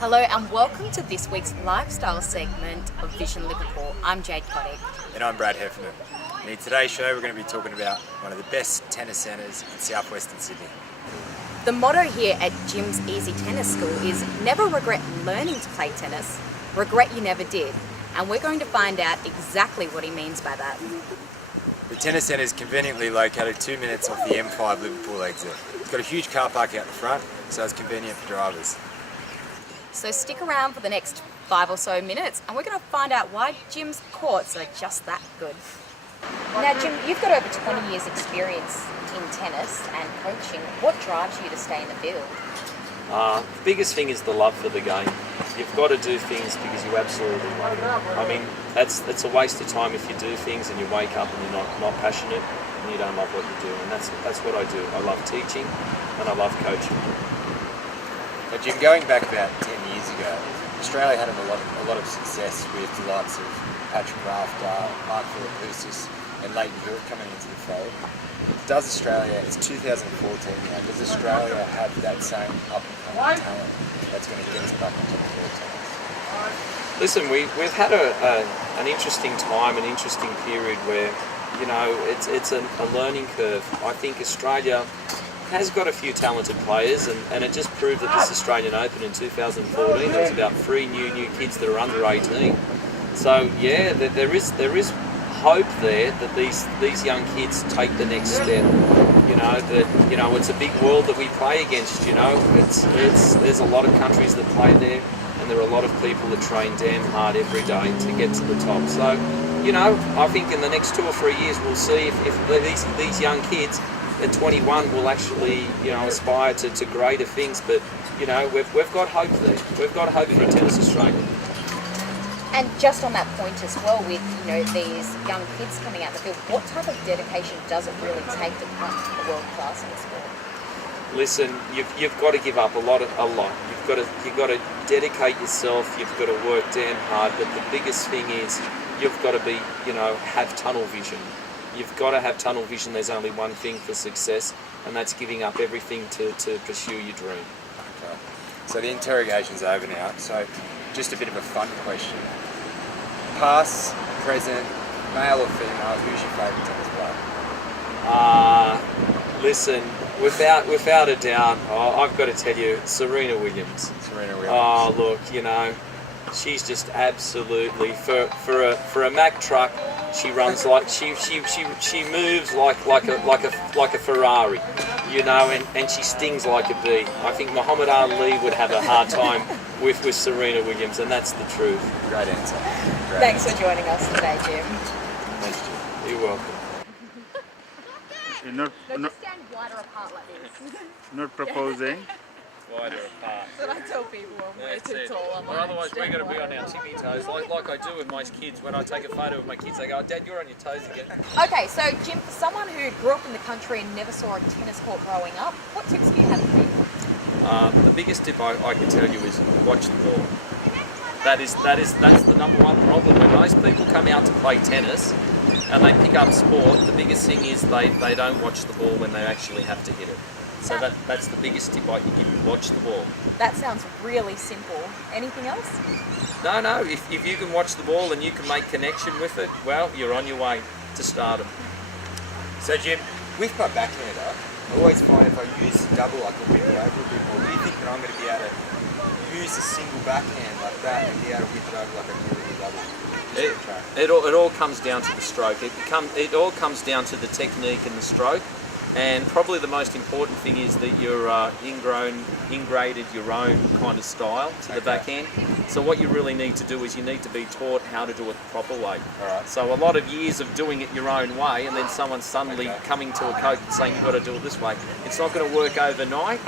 Hello and welcome to this week's lifestyle segment of Vision Liverpool. I'm Jade Kotick. And I'm Brad Heffernan. And in today's show we're going to be talking about one of the best tennis centres in southwestern Sydney. The motto here at Jim's Easy Tennis School is never regret learning to play tennis, regret you never did. And we're going to find out exactly what he means by that. The tennis centre is conveniently located 2 minutes off the M5 Liverpool exit. It's got a huge car park out the front, so it's convenient for drivers. So stick around for the next 5 or so minutes and we're going to find out why Jim's courts are just that good. Now Jim, you've got over 20 years experience in tennis and coaching. What drives you to stay in the field? The biggest thing is the love for the game. You've got to do things because you absolutely love it. I mean, it's a waste of time if you do things and you wake up and you're not passionate and you don't love what you do. And that's what I do. I love teaching and I love coaching. But Jim, going back about 10 years ago, Australia had a lot of success with the likes of Patrick Rafter, Mark Philippoussis and Leighton Hewitt coming into the fold. Does Australia, it's 2014 now, does Australia have that same up-and-coming talent that's going to get us back into the court tennis? Listen, we've had an interesting time, an interesting period where, you know, it's a learning curve. I think Australia has got a few talented players, and it just proved at this Australian Open in 2014 there was about 3 new kids that are under 18. So yeah, there is hope there that these young kids take the next step. It's a big world that we play against. There's a lot of countries that play there, and there are a lot of people that train damn hard every day to get to the top. So I think in the next 2 or 3 years we'll see if these young kids at 21 will actually, aspire to greater things. But, we've got hope there. We've got hope for Tennis Australia. And just on that point as well, with these young kids coming out the field, what type of dedication does it really take to become a world class in the sport? Listen, you've got to give up a lot. You've got to dedicate yourself. You've got to work damn hard. But the biggest thing is you've got to be, have tunnel vision. You've got to have tunnel vision. There's only one thing for success, and that's giving up everything to pursue your dream. Okay. So the interrogation's over now. So just a bit of a fun question. Past, present, male or female, who's your favourite tennis player? Listen, without a doubt, I've got to tell you, Serena Williams. Serena Williams. Oh, look, she's just absolutely for a Mack truck. She runs like she moves like a Ferrari, and she stings like a bee. I think Muhammad Ali would have a hard time with Serena Williams, and that's the truth. Great answer. Thanks for joining us today, Jim. Thanks, Jim. You're welcome. You're Just stand wider apart like this. not proposing. Wider apart. But I tell people I'm way too tall. Or otherwise we're going to be on our tippy toes, like I do with my kids. When I take a photo of my kids, they go, "Dad, you're on your toes again." Okay, so Jim, for someone who grew up in the country and never saw a tennis court growing up, what tips do you have for people? The biggest tip I can tell you is watch the ball. That's the number one problem. When most people come out to play tennis and they pick up sport, the biggest thing is they don't watch the ball when they actually have to hit it. So that's the biggest tip I can give you. Watch the ball. That sounds really simple. Anything else? No. If you can watch the ball and you can make connection with it, well, you're on your way to stardom. So Jim, with my backhander, I always find if I use the double, I can whip it over a bit more. Do you think that I'm going to be able to use a single backhand like that and be able to whip it over like I do with the double? It all comes down to the stroke. It all comes down to the technique and the stroke. And probably the most important thing is that you're ingraded your own kind of style to the backhand. So what you really need to do is you need to be taught how to do it the proper way. Alright. So a lot of years of doing it your own way, and then someone suddenly coming to a coach and saying you've got to do it this way, it's not going to work overnight.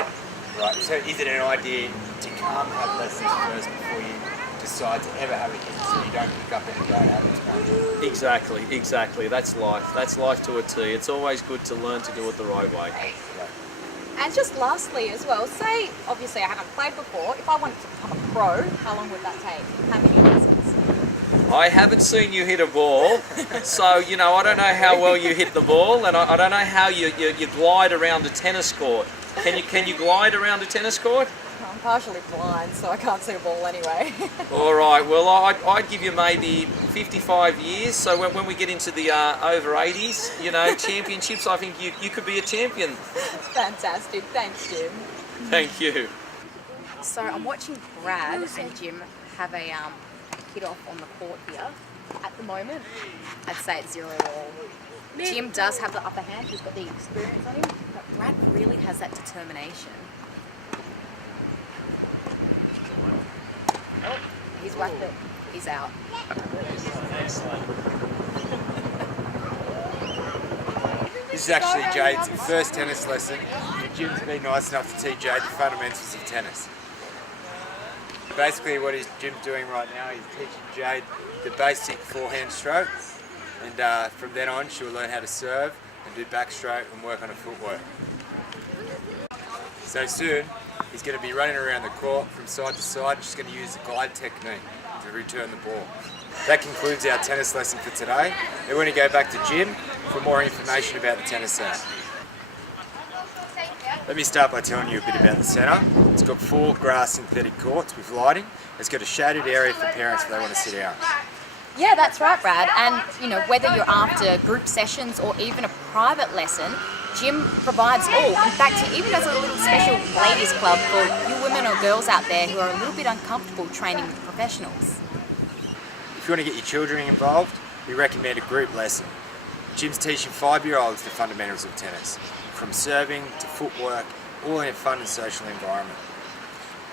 Right, so is it an idea to come have lessons first before you decide to ever have a hit, so you don't pick up any bad habits? Exactly. That's life to a T. It's always good to learn to do it the right way. And just lastly as well, say, obviously I haven't played before, if I wanted to become a pro, how long would that take? How many lessons? I haven't seen you hit a ball, so you know I don't know how well you hit the ball, and I don't know how you glide around a tennis court. Can you glide around a tennis court? I'm partially blind, so I can't see a ball anyway. All right. Well, I'd give you maybe 55 years. So when we get into the over 80s, you know, championships, I think you could be a champion. Fantastic. Thanks, Jim. Thank you. So I'm watching Brad and Jim have a hit off on the court here. At the moment, I'd say it's 0-all. Jim does have the upper hand. He's got the experience on him, but Brad really has that determination. Oh, he's whacked it. He's out. This is actually Jade's first tennis lesson. Jim's been nice enough to teach Jade the fundamentals of tennis. Basically what Jim's doing right now, he's teaching Jade the basic forehand stroke, and from then on she'll learn how to serve and do backstroke and work on her footwork. So soon he's going to be running around the court from side to side. She's going to use the glide technique to return the ball. That concludes our tennis lesson for today. Then we're going to go back to Jim for more information about the tennis centre. Let me start by telling you a bit about the centre. It's got 4 grass synthetic courts with lighting. It's got a shaded area for parents if they want to sit out. Yeah, that's right, Brad. And you know, whether you're after group sessions or even a private lesson, Jim provides all. In fact, he even does a little special ladies club for you women or girls out there who are a little bit uncomfortable training with professionals. If you want to get your children involved, we recommend a group lesson. Jim's teaching 5-year-olds the fundamentals of tennis, from serving to footwork, all in a fun and social environment.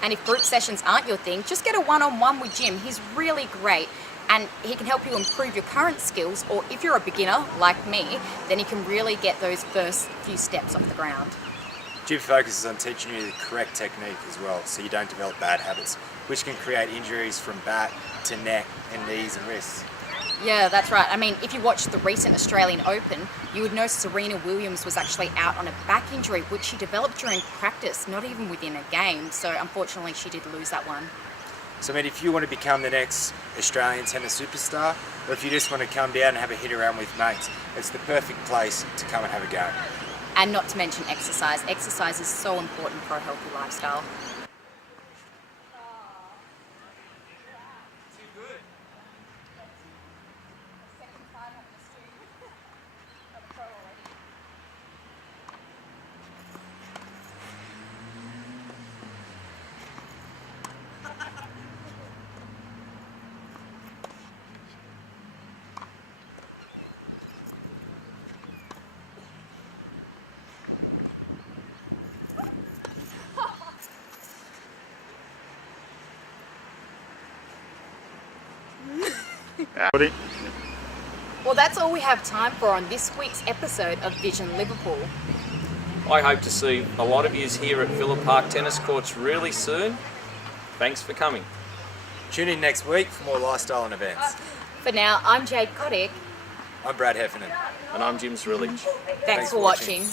And if group sessions aren't your thing, just get a one-on-one with Jim. He's really great. And he can help you improve your current skills, or if you're a beginner like me, then you can really get those first few steps off the ground. Jim focuses on teaching you the correct technique as well, so you don't develop bad habits, which can create injuries from back to neck and knees and wrists. Yeah, that's right. I mean, if you watched the recent Australian Open, you would know Serena Williams was actually out on a back injury, which she developed during practice, not even within a game. So unfortunately, she did lose that one. So, I mean, if you want to become the next Australian tennis superstar, or if you just want to come down and have a hit around with mates, it's the perfect place to come and have a go. And not to mention exercise. Exercise is so important for a healthy lifestyle. Well, that's all we have time for on this week's episode of Vision Liverpool. I hope to see a lot of yous here at Villa Park Tennis Courts really soon. Thanks for coming. Tune in next week for more lifestyle and events. For now, I'm Jade Kotick. I'm Brad Heffernan. And I'm Jim Zrillich. Thanks for watching.